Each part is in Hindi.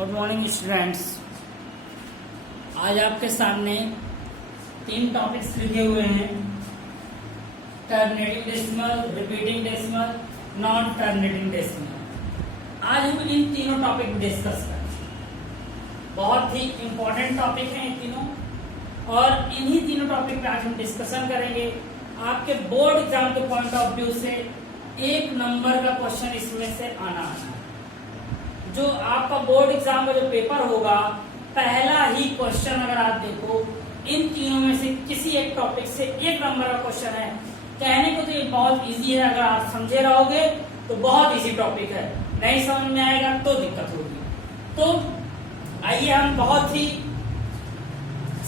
Good morning students. आज आपके सामने 3 टॉपिक्स लिखे हुए हैं, terminating decimal, repeating decimal, non terminating decimal. आज हम इन तीनों टॉपिक डिस्कस करेंगे। बहुत ही इंपॉर्टेंट टॉपिक हैं ये तीनों, और इन्हीं तीनों टॉपिक पे आज हम डिस्कशन करेंगे। आपके बोर्ड एग्जाम के पॉइंट ऑफ व्यू से 1 नंबर का क्वेश्चन इसमें से आना है। जो आपका बोर्ड एग्जाम का जो पेपर होगा, पहला ही क्वेश्चन अगर आप देखो, इन तीनों में से किसी एक टॉपिक से 1 नंबर का क्वेश्चन है। कहने को तो ये बहुत इजी है, अगर आप समझे रहोगे तो बहुत इजी टॉपिक है, नहीं समझ में आएगा तो दिक्कत होगी। तो आइए हम बहुत ही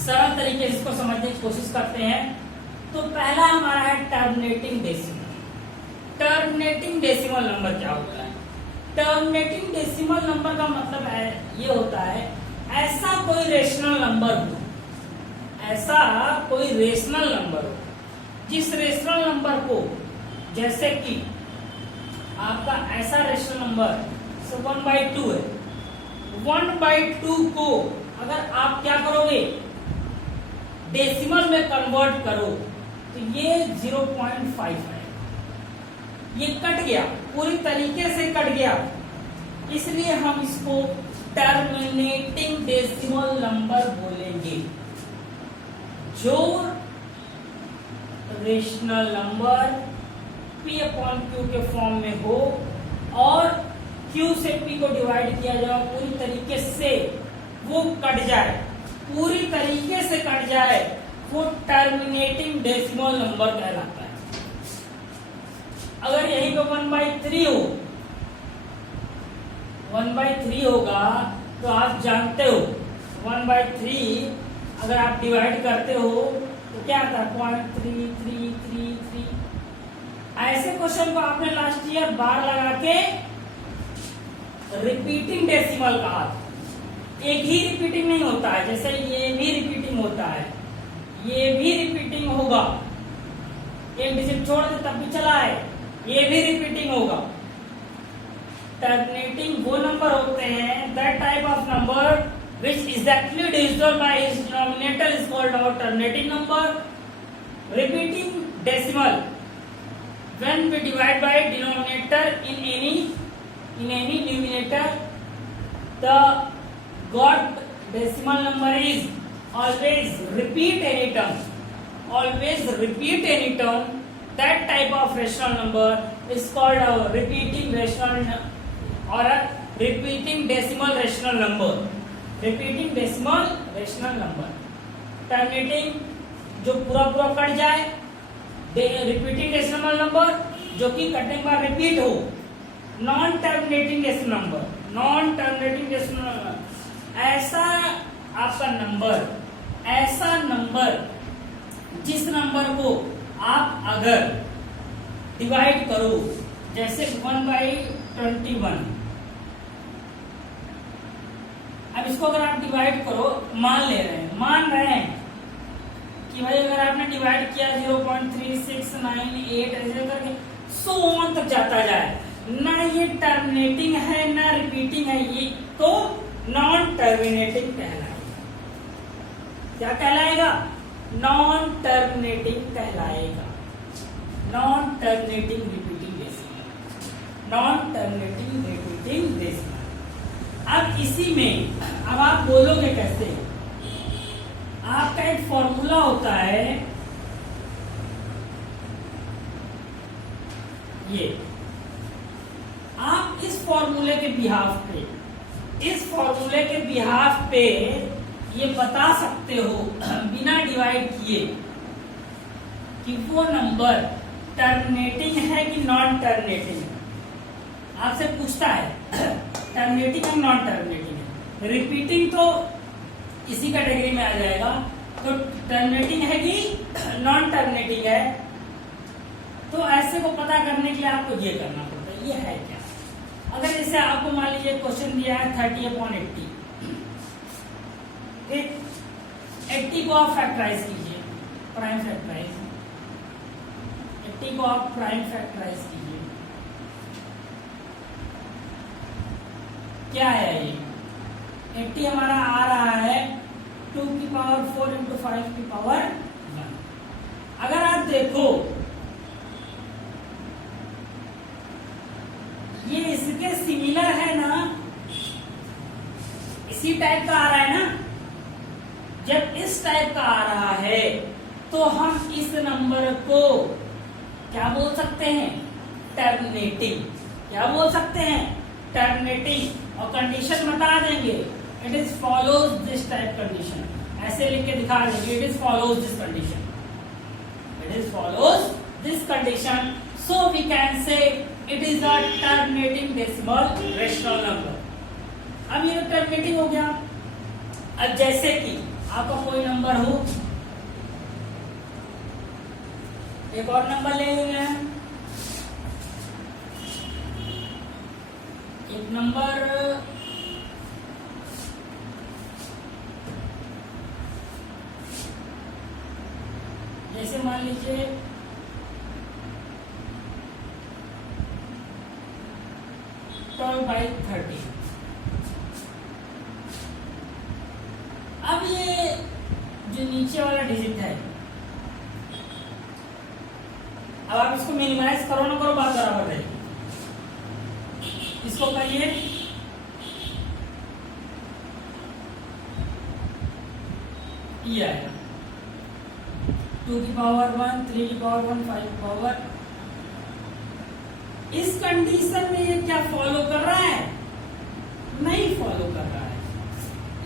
सरल तरीके से इसको समझने की कोशिश करते हैं। तो पहला हमारा है terminating decimal. Terminating decimal number क्या होता है? टर्मिनेटिंग डेसिमल नंबर का मतलब है, ये होता है ऐसा कोई रेशनल नंबर हो, ऐसा कोई रेशनल नंबर हो जिस रेशनल नंबर को, जैसे कि आपका ऐसा रेशनल नंबर 1/2 है, 1/2 को अगर आप क्या करोगे, डेसिमल में कन्वर्ट करो तो ये 0.5 है। ये कट गया, पूरी तरीके से कट गया, इसलिए हम इसको टर्मिनेटिंग डेसिमल नंबर बोलेंगे। जो रेशनल नंबर P/Q के फॉर्म में हो और Q से P को डिवाइड किया जाए, पूरी तरीके से वो कट जाए, पूरी तरीके से कट जाए, वो टर्मिनेटिंग डेसिमल नंबर कहलाता है। अगर यही पे 1/3 हो, 1/3 होगा तो आप जानते हो 1/3 अगर आप डिवाइड करते हो तो क्या आता है, 0.3333। ऐसे क्वेश्चन को आपने लास्ट ईयर बार लगा के रिपीटिंग डेसिमल कहा। एक ही रिपीटिंग नहीं होता है, जैसे ये भी रिपीटिंग होता है, ये भी रिपीटिंग होगा, एक डिजिट छोड़ दे तब भी चला है, ये भी रिपीटिंग होगा। टर्मिनेटिंग वो नंबर होते हैं, that type of number which is exactly divisible by its denominator is called our terminating number. Repeating decimal, when we divide by denominator in any numerator, the got decimal number is always repeat any term, always repeat any term. That type of rational number is called a repeating rational or a repeating decimal rational number. Repeating decimal rational number. Terminating जो पूरा पूरा कट जाए, repeating decimal number जो कि कटने के बाद रिपीट हो। Non terminating decimal number, non terminating decimal number ऐसा आपका नंबर, ऐसा नंबर जिस नंबर को आप अगर डिवाइड करो, जैसे 1/21, अब इसको अगर आप डिवाइड करो, मान रहे हैं कि भाई अगर आपने डिवाइड किया 0.3698 ऐसे करके 100 तक जाता जाए, ना ये टर्मिनेटिंग है ना रिपीटिंग है, ये तो नॉन टर्मिनेटिंग कहलाएगा। क्या कहलाएगा? नॉन टर्मिनेटिंग कहलाएगा। Non terminating repeating decimal, non terminating repeating decimal. अब इसी में अब आप बोलोगे कैसे? आपका एक फॉर्मूला होता है, ये आप इस फॉर्मूले के बिहाफ पे ये बता सकते हो बिना डिवाइड किए कि वो नंबर टर्मिनेटिंग है कि नॉन टर्मिनेटिंग है। आपसे पूछता है टर्मिनेटिंग है नॉन टर्मिनेटिंग है, रिपीटिंग तो इसी कैटेगरी में आ जाएगा। तो टर्मिनेटिंग है कि नॉन टर्मिनेटिंग है, तो ऐसे को पता करने के लिए आपको ये करना पड़ता है, ये है क्या। अगर जैसे आपको मान लीजिए क्वेश्चन दिया है 30/80, ठीक, 80 को आप फैक्टराइज कीजिए, प्राइम फैक्टराइज, 80 को आप प्राइम फैक्टराइज कीजिए, क्या है ये 80 हमारा आ रहा है 2 की पावर 4 इंटू 5 की पावर 1। अगर आप देखो ये इसके सिमिलर है ना, इसी टाइप का आ रहा है ना। जब इस टाइप का आ रहा है तो हम इस नंबर को क्या बोल सकते हैं, टर्मिनेटिंग। क्या बोल सकते हैं, टर्मिनेटिंग। और कंडीशन बता देंगे, it is follows this type condition. ऐसे लिख के दिखा देंगे, it is follows this condition, it is follows this condition. So we can say it is a terminating decimal rational number. अब ये टर्मिनेटिंग हो गया। अब जैसे कि आपका कोई नंबर हो, एक और नंबर ले लेंगे, एक नंबर जैसे मान लीजिए 12/30। अब ये जो नीचे वाला डिजिट है, अब आप इसको मिनिमाइज करो ना करो, बात बराबर रहेगी। इसको करिए ये आएगा 2 की पावर 1, 3 की पावर 1, 5 की पावर। इस कंडीशन में ये क्या फॉलो कर रहा है, नहीं फॉलो कर रहा है।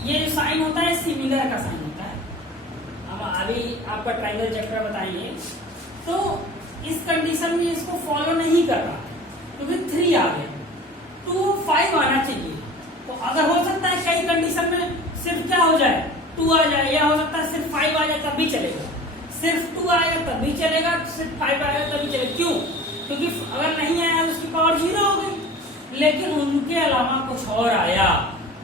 ये जो साइन होता है सिमिलर का साइन होता है। अब अभी आपका ट्रायंगल चैप्टर बताएंगे। तो इस कंडीशन में इसको फॉलो नहीं कर रहा क्योंकि 3 आ गया, 2 5 आना चाहिए। तो अगर हो सकता है कई कंडीशन में सिर्फ क्या हो जाए, 2 आ जाए, या हो सकता है सिर्फ 5 आ जाए तब भी चलेगा, सिर्फ 2 आएगा तब भी चलेगा, सिर्फ 5 आएगा तब भी चलेगा। क्यों? क्योंकि अगर नहीं आया तो उसकी पावर 0 हो गई। लेकिन उनके अलावा कुछ और आया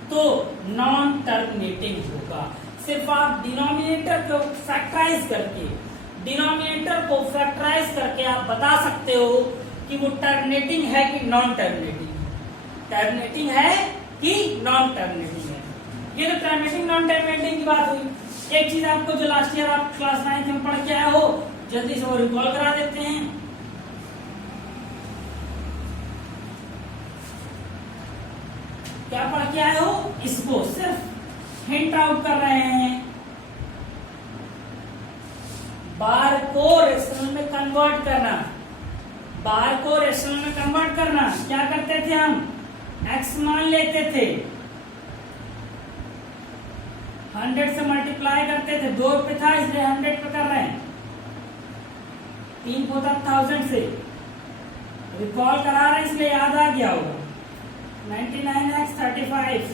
तो नॉन टर्मिनेटिंग होगा। सिर्फ आप डिनोमिनेटर को फैक्टराइज करके आप बता सकते हो कि वो टर्मिनेटिंग है कि नॉन टर्मिनेटिंग, टर्मिनेटिंग है कि नॉन टर्मिनेटिंग है। ये तो टर्मिनेटिंग नॉन टर्मिनेटिंग की बात हुई। एक चीज आपको जो लास्ट ईयर आप क्लास 9 में पढ़ के आए हो, जल्दी से वो रिकॉल करा देते हैं। क्या पढ़ के आए हो, इसको सिर्फ हिंट आउट कर रहे हैं। बार को रेशनल में कन्वर्ट करना, बार को रेशनल में कन्वर्ट करना। क्या करते थे हम, एक्स मान लेते थे, 100 से मल्टीप्लाई करते थे, 2 पे था इसलिए 100 पे कर रहे हैं, 3 होता 1000 से, रिकॉल करा रहे हैं इसलिए याद आ गया होगा। 99x 35,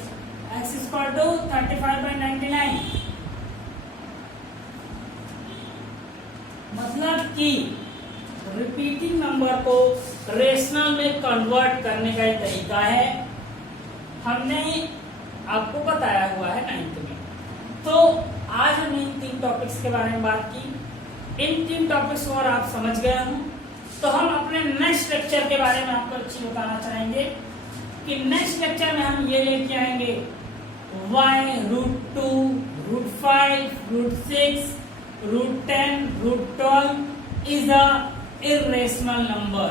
x equal to 35/99। मतलब कि रिपीटिंग नंबर को रेशनल में कन्वर्ट करने का एक तरीका है, हमने आपको बताया हुआ है 9th में। तो आज हमने इन 3 टॉपिक्स के बारे में बात की। इन 3 टॉपिक्स को और आप समझ गए हों तो हम अपने नेक्स्ट लेक्चर के बारे में आपको अच्छी बताना चाहेंगे कि नेक्स्ट लेक्चर में हम ये लेके आएंगे y √2 √5 √6 √10 √12 is a irrational number,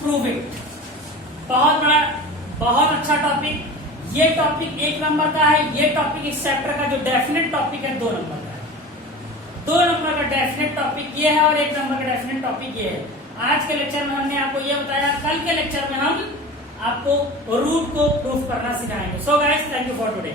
prove it. बहुत बड़ा, बहुत अच्छा टॉपिक। ये टॉपिक 1 नंबर का है, ये टॉपिक इस चैप्टर का जो डेफिनेट टॉपिक है 2 नंबर का है। 2 नंबर का डेफिनेट टॉपिक ये है और 1 नंबर का डेफिनेट टॉपिक ये है। आज के लेक्चर में हमने आपको ये बताया, कल के लेक्चर में हम आपको रूट को प्रूफ करना सिखाएंगे। So guys, thank you for today.